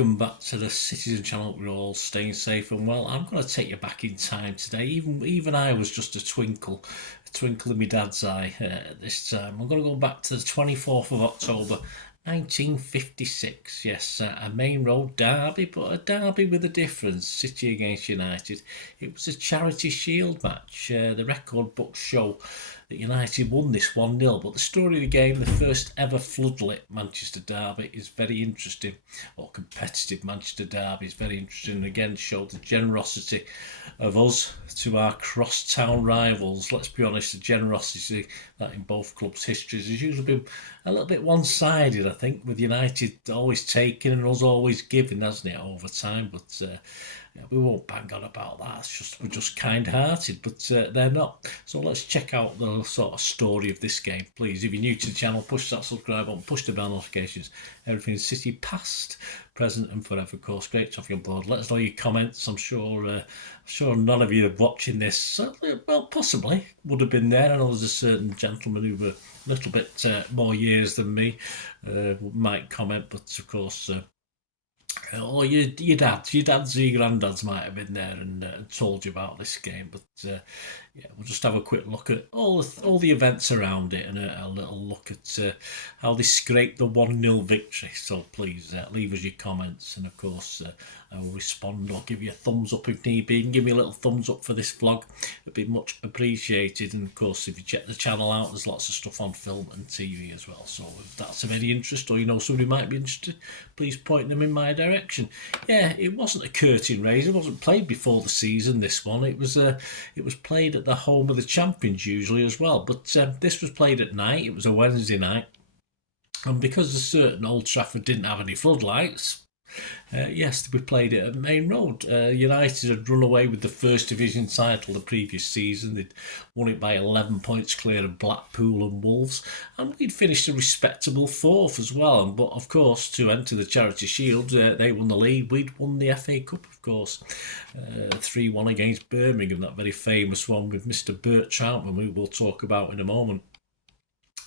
welcome back to the Citizen channel. We're all staying safe and well. I'm going to take you back in time today. Even I was just a twinkle in my dad's eye this time. I'm going to go back to the 24th of October 1956. Yes, a main road derby, but a derby with a difference. City against United. It was a Charity Shield match. The record books show that United won this 1-0, but the story of the game, the first ever floodlit Manchester derby, is very interesting, or competitive Manchester derby is very interesting, and again showed the generosity of us to our cross-town rivals. Let's be honest, the generosity that in both clubs' histories has usually been a little bit one-sided, I think, with United always taking and us always giving, hasn't it, over time, but we won't bang on about that. We're just kind-hearted, but they're not. So let's check out the sort of story of this game, please. If you're new to the channel, push that subscribe button, push the bell notifications. Everything City past, present, and forever. Of course, great to have you on board. Let us know your comments. I'm sure none of you are watching this. Well, possibly would have been there. I know there's a certain gentleman who were a little bit more years than me might comment, but of course. Or your dads, your granddads might have been there and told you about this game. But yeah, we'll just have a quick look at all the events around it and a little look at how they scraped the 1-0 victory. So please leave us your comments, and of course I will respond or give you a thumbs up if need be. You can give me a little thumbs up for this vlog. It'd be much appreciated. And of course, if you check the channel out, there's lots of stuff on film and TV as well. So if that's of any interest, or you know somebody might be interested, please point them in my direction. Yeah, it wasn't a curtain raiser. It wasn't played before the season, this one. It was played at the home of the champions usually as well. But this was played at night. It was a Wednesday night. And because a certain Old Trafford didn't have any floodlights, yes, we played it at Main Road. United had run away with the First Division title the previous season. They'd won it by 11 points clear of Blackpool and Wolves, and we'd finished a respectable fourth as well. But of course, to enter the Charity Shield, they won the league. We'd won the FA Cup, of course, 3-1 against Birmingham, that very famous one with Mr. Bert Troutman, we will talk about in a moment.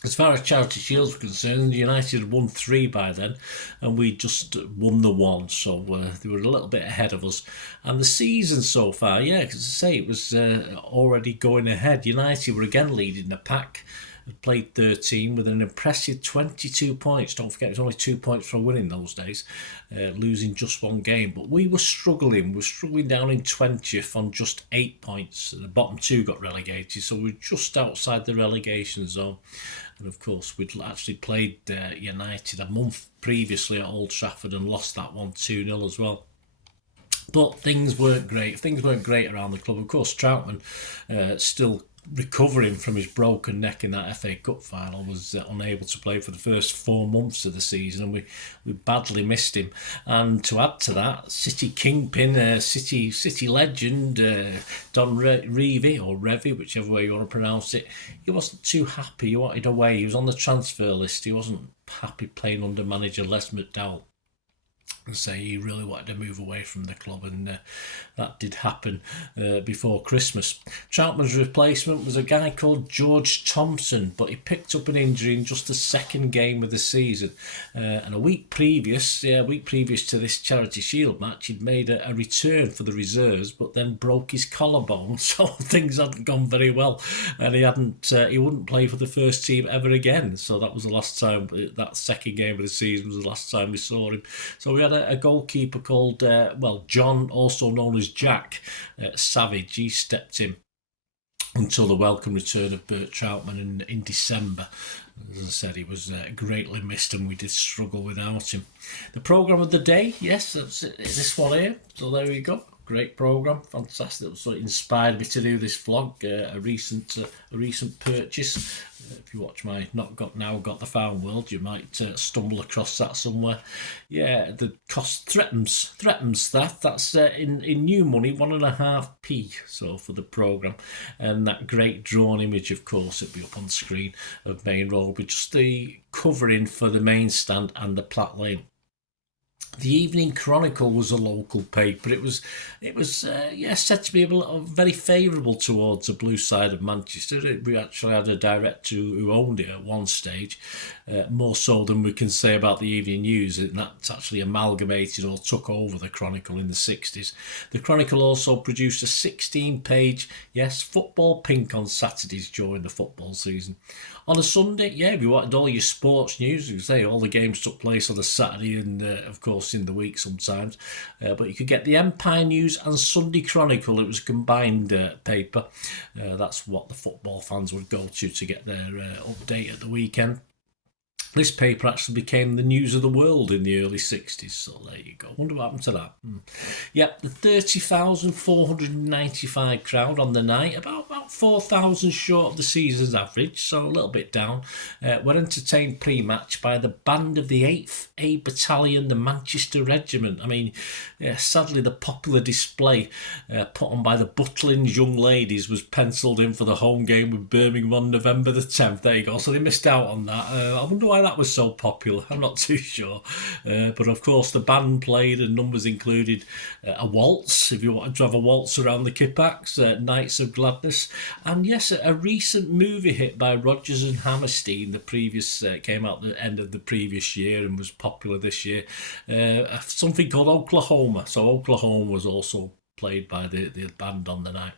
As far as Charity Shields were concerned, United had won 3 by then, and we just won the 1, so they were a little bit ahead of us. And the season so far, yeah, because I say it was already going ahead. United were again leading the pack, had played 13 with an impressive 22 points. Don't forget, it was only 2 points for a win in those days, losing just 1 game. But we were struggling. We were struggling down in 20th on just 8 points. The bottom 2 got relegated, so we were just outside the relegation zone. And of course, we'd actually played United a month previously at Old Trafford and lost that one 2-0 as well. But things weren't great. Things weren't great around the club. Of course, Troutman still recovering from his broken neck in that FA Cup final, was unable to play for the first 4 months of the season, and we badly missed him. And to add to that, City kingpin, City legend, Don Revie, or Revie, whichever way you want to pronounce it, he wasn't too happy. He wanted away. He was on the transfer list. He wasn't happy playing under manager Les McDowell. And say he really wanted to move away from the club, and that did happen before Christmas. Troutman's replacement was a guy called George Thompson, but he picked up an injury in just the second game of the season. And a week previous to this Charity Shield match, he'd made a return for the reserves, but then broke his collarbone, so things hadn't gone very well, and he wouldn't play for the first team ever again. So that was the last time. That second game of the season was the last time we saw him. So we had a goalkeeper called, John, also known as Jack Savage. He stepped in until the welcome return of Bert Troutman in December. As I said, he was greatly missed, and we did struggle without him. The programme of the day, yes, that's it, this one here. So there we go. Great programme, fantastic. That's what inspired me to do this vlog. A recent purchase. If you watch my Not Got Now Got the Found World, you might stumble across that somewhere. Yeah, the cost threatens that. That's in new money, 1.5p. So for the programme, and that great drawn image, of course, it'll be up on the screen of Main Road with just the covering for the main stand and the plat lane. The Evening Chronicle was a local paper. It was said to be very favourable towards the blue side of Manchester. We actually had a director who owned it at one stage, more so than we can say about the Evening News, and that's actually amalgamated or took over the Chronicle in the 60s. The Chronicle also produced a 16-page, football pink on Saturdays during the football season. On a Sunday, if you wanted all your sports news, you say all the games took place on a Saturday and, of course, in the week sometimes. But you could get the Empire News and Sunday Chronicle. It was a combined paper. That's what the football fans would go to get their update at the weekend. This paper actually became the news of the world in the early 60s, so there you go. Wonder what happened to that. Yep, the 30,495 crowd on the night, about 4,000 short of the season's average, so a little bit down, were entertained pre-match by the band of the 8th A Battalion, the Manchester Regiment. I mean, sadly, the popular display put on by the Butlins young ladies was penciled in for the home game with Birmingham on November the 10th. There you go, so they missed out on that. I wonder why that was so popular. I'm not too sure. But of course, the band played and numbers included a waltz, if you wanted to have a waltz around the Kippax, Nights of Gladness, and yes, a recent movie hit by Rodgers and Hammerstein. The previous came out at the end of the previous year and was popular this year. Something called Oklahoma. So Oklahoma was also played by the band on the night.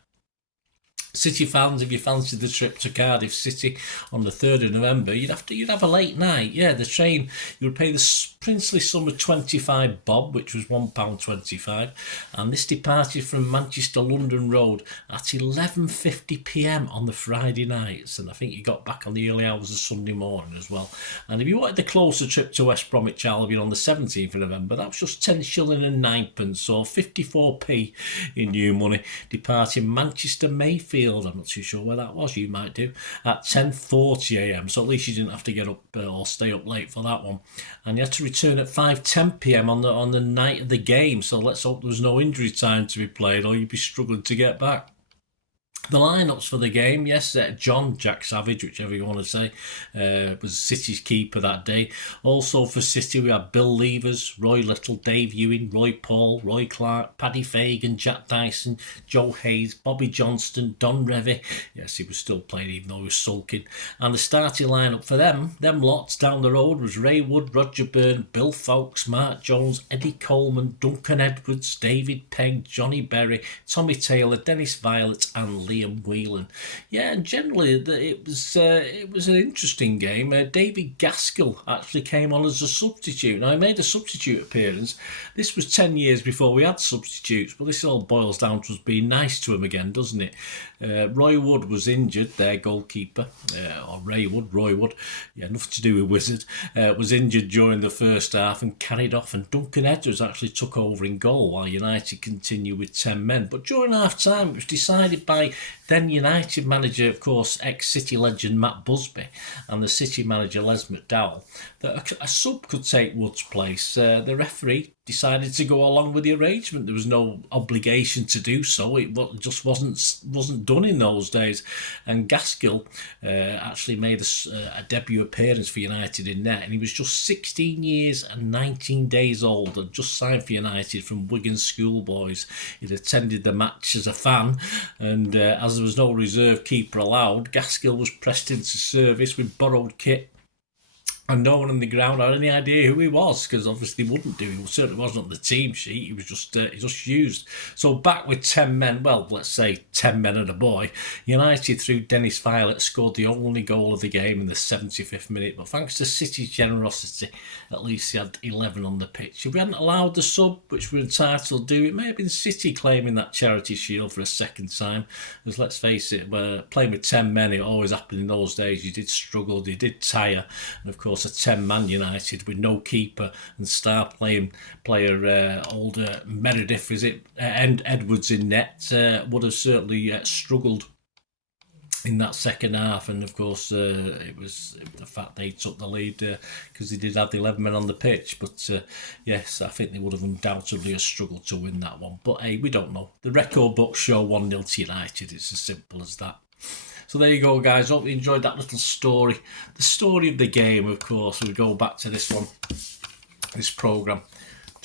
City fans, if you fancied the trip to Cardiff City on the 3rd of November, you'd have a late night. Yeah, the train, you would pay the princely sum of 25 bob, which was £1.25, and this departed from Manchester London Road at 11:50 p.m. on the Friday nights, and I think you got back on the early hours of Sunday morning as well. And if you wanted the closer trip to West Bromwich Albion on the 17th of November, that was just 10 shilling and 9pence, or 54p in new money, departing Manchester Mayfield. I'm not too sure where that was, you might do, at 10:40 a.m, so at least you didn't have to get up or stay up late for that one. And you had to return at 5:10 p.m. on the night of the game, so let's hope there was no injury time to be played or you'd be struggling to get back. The lineups for the game, John, Jack Savage, whichever you want to say, was City's keeper that day. Also for City, we had Bill Levers, Roy Little, Dave Ewing, Roy Paul, Roy Clark, Paddy Fagan, Jack Dyson, Joe Hayes, Bobby Johnston, Don Revie. Yes, he was still playing even though he was sulking. And the starting lineup for them lots down the road was Ray Wood, Roger Byrne, Bill Foulkes, Mark Jones, Eddie Coleman, Duncan Edwards, David Pegg, Johnny Berry, Tommy Taylor, Dennis Violet and Liam Whelan. Yeah, and generally it was an interesting game. David Gaskell actually came on as a substitute. Now, he made a substitute appearance. This was 10 years before we had substitutes, but this all boils down to us being nice to him again, doesn't it? Roy Wood was injured, their goalkeeper, or Roy Wood, nothing to do with Wizard, was injured during the first half and carried off, and Duncan Edwards actually took over in goal while United continued with 10 men. But during half-time, it was decided by then United manager, of course, ex-City legend Matt Busby, and the City manager Les McDowell, that a sub could take Wood's place. The referee decided to go along with the arrangement. There was no obligation to do so. It just wasn't done in those days. And Gaskell actually made a debut appearance for United in net, and he was just 16 years and 19 days old and just signed for United from Wigan Schoolboys. He'd attended the match as a fan, and as there was no reserve keeper allowed, Gaskell was pressed into service with borrowed kit, and no one on the ground had any idea who he was, because obviously he wouldn't do. He certainly wasn't on the team sheet. He was just used. So back with 10 men, well, let's say 10 men and a boy, United, through Dennis Violet, scored the only goal of the game in the 75th minute. But thanks to City's generosity, at least he had 11 on the pitch. If we hadn't allowed the sub, which we're entitled to do, it may have been City claiming that Charity Shield for a second time. Because let's face it, playing with 10 men, it always happened in those days. You did struggle, you did tire, and of course a 10-man United with no keeper and star player older Meredith, and Edwards in net, would have certainly struggled in that second half. And of course it was the fact they took the lead because they did have the 11 men on the pitch. But yes, I think they would have undoubtedly struggled to win that one. But hey, we don't know. The record books show 1-0 to United. It's as simple as that. So there you go, guys. Hope you enjoyed that little story. The story of the game, of course. We go back to this programme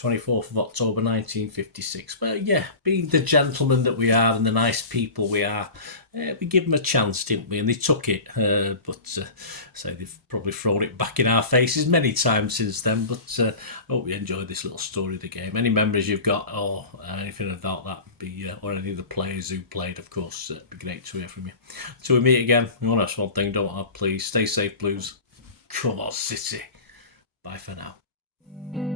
24th of October 1956. But yeah, being the gentlemen that we are and the nice people we are, we give them a chance, didn't we? And they took it. But so they've probably thrown it back in our faces many times since then. But I hope you enjoyed this little story of the game. Any members you've got or anything about that, or any of the players who played, of course, it'd be great to hear from you. Till we meet again, that's one thing, don't I? Please stay safe, Blues. Come on, City. Bye for now.